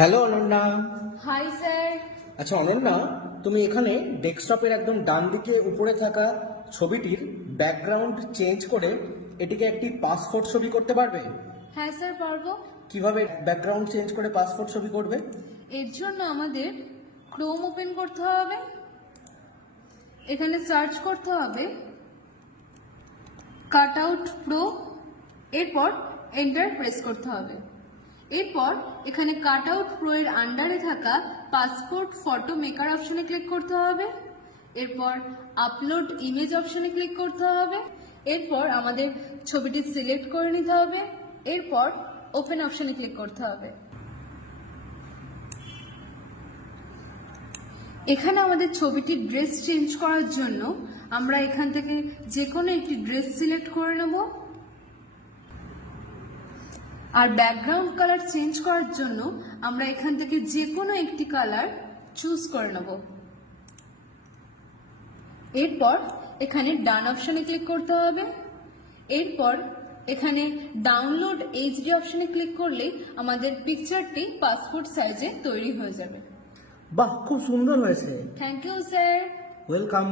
Hello Ananya. Hi sir. আচ্ছা অনন্যা, তুমি এখানে ডেস্কটপের একদম ডান দিকে উপরে থাকা ছবিটির ব্যাকগ্রাউন্ড চেঞ্জ করে এটিকে একটি পাসপোর্ট ছবি করতে পারবে? হ্যাঁ স্যার, পারবো। কিভাবে ব্যাকগ্রাউন্ড চেঞ্জ করে পাসপোর্ট ছবি করবে? এর জন্য আমাদের ক্রোম ওপেন করতে হবে, এখানে সার্চ করতে হবে কাট আউট প্রো, এরপর এন্টার প্রেস করতে হবে। এরপর এখানে কাট আউট প্রো এর আন্ডারে থাকা পাসপোর্ট ফটো মেকার অপশনে ক্লিক করতে হবে। এরপর আপলোড ইমেজ অপশনে ক্লিক করতে হবে। এরপর আমাদের ছবিটি সিলেক্ট করে নিতে হবে। এরপর ওপেন অপশনে ক্লিক করতে হবে। এখানে আমাদের ছবিটির ড্রেস চেঞ্জ করার জন্য আমরা এখান থেকে যে কোনো একটি ড্রেস সিলেক্ট করে নেব। আর ব্যাকগ্রাউন্ড কালার চেঞ্জ করার জন্য আমরা এখান থেকে যে কোনো একটি কালার চুজ করে নেব। এরপর এখানে ডান অপশনে ক্লিক করতে হবে। এরপর এখানে ডাউনলোড এইচডি অপশনে ক্লিক করলেই আমাদের পিকচারটি পাসপোর্ট সাইজে তৈরি হয়ে যাবে। বাহ, খুব সুন্দর হয়েছে। Thank you sir. ওয়েলকাম।